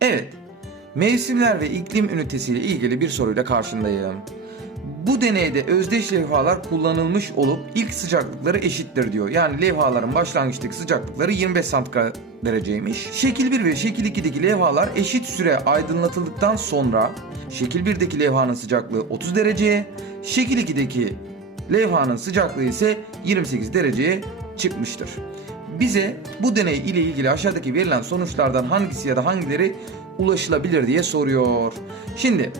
Evet, mevsimler ve iklim ünitesiyle ilgili bir soruyla karşındayım. Bu deneyde özdeş levhalar kullanılmış olup ilk sıcaklıkları eşittir diyor. Yani levhaların başlangıçtaki sıcaklıkları 25 santigrat dereceymiş. Şekil 1 ve şekil 2'deki levhalar eşit süre aydınlatıldıktan sonra şekil 1'deki levhanın sıcaklığı 30 dereceye, şekil 2'deki levhanın sıcaklığı ise 28 dereceye çıkmıştır. Bize bu deney ile ilgili aşağıdaki verilen sonuçlardan hangisi ya da hangileri ulaşılabilir diye soruyor. Şimdi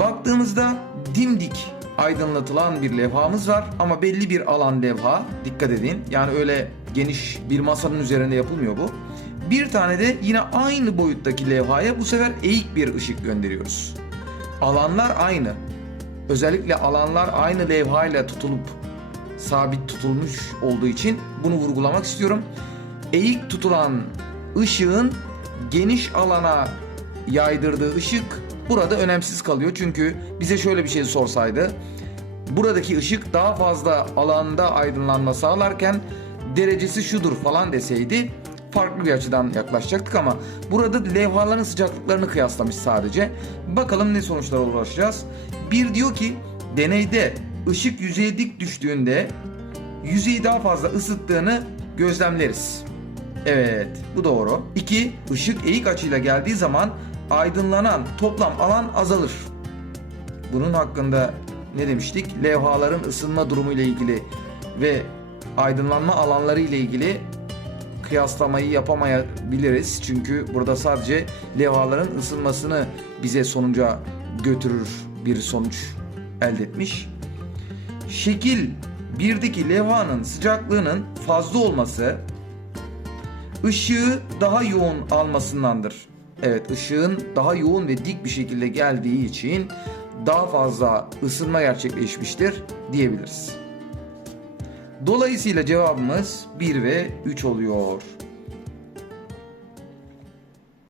baktığımızda dimdik aydınlatılan bir levhamız var ama belli bir alan levha. Dikkat edin. Yani öyle geniş bir masanın üzerinde yapılmıyor bu. Bir tane de yine aynı boyuttaki levhaya bu sefer eğik bir ışık gönderiyoruz. Alanlar aynı. Özellikle alanlar aynı levhayla tutulup sabit tutulmuş olduğu için bunu vurgulamak istiyorum. Eğik tutulan ışığın geniş alana yaydırdığı ışık burada önemsiz kalıyor. Çünkü bize şöyle bir şey sorsaydı. Buradaki ışık daha fazla alanda aydınlanma sağlarken derecesi şudur falan deseydi farklı bir açıdan yaklaşacaktık ama burada levhaların sıcaklıklarını kıyaslamış sadece. Bakalım ne sonuçlara ulaşacağız. Bir diyor ki deneyde ışık yüzeye dik düştüğünde yüzeyi daha fazla ısıttığını gözlemleriz. Evet, bu doğru. 2. Işık eğik açıyla geldiği zaman aydınlanan toplam alan azalır. Bunun hakkında ne demiştik? Levhaların ısınma durumu ile ilgili ve aydınlanma alanları ile ilgili kıyaslamayı yapamayabiliriz. Çünkü burada sadece levhaların ısınmasını bize sonuca götürür bir sonuç elde etmiş. Şekil 1'deki levhanın sıcaklığının fazla olması ışığı daha yoğun almasındandır. Evet ışığın daha yoğun ve dik bir şekilde geldiği için daha fazla ısınma gerçekleşmiştir diyebiliriz. Dolayısıyla cevabımız 1 ve 3 oluyor.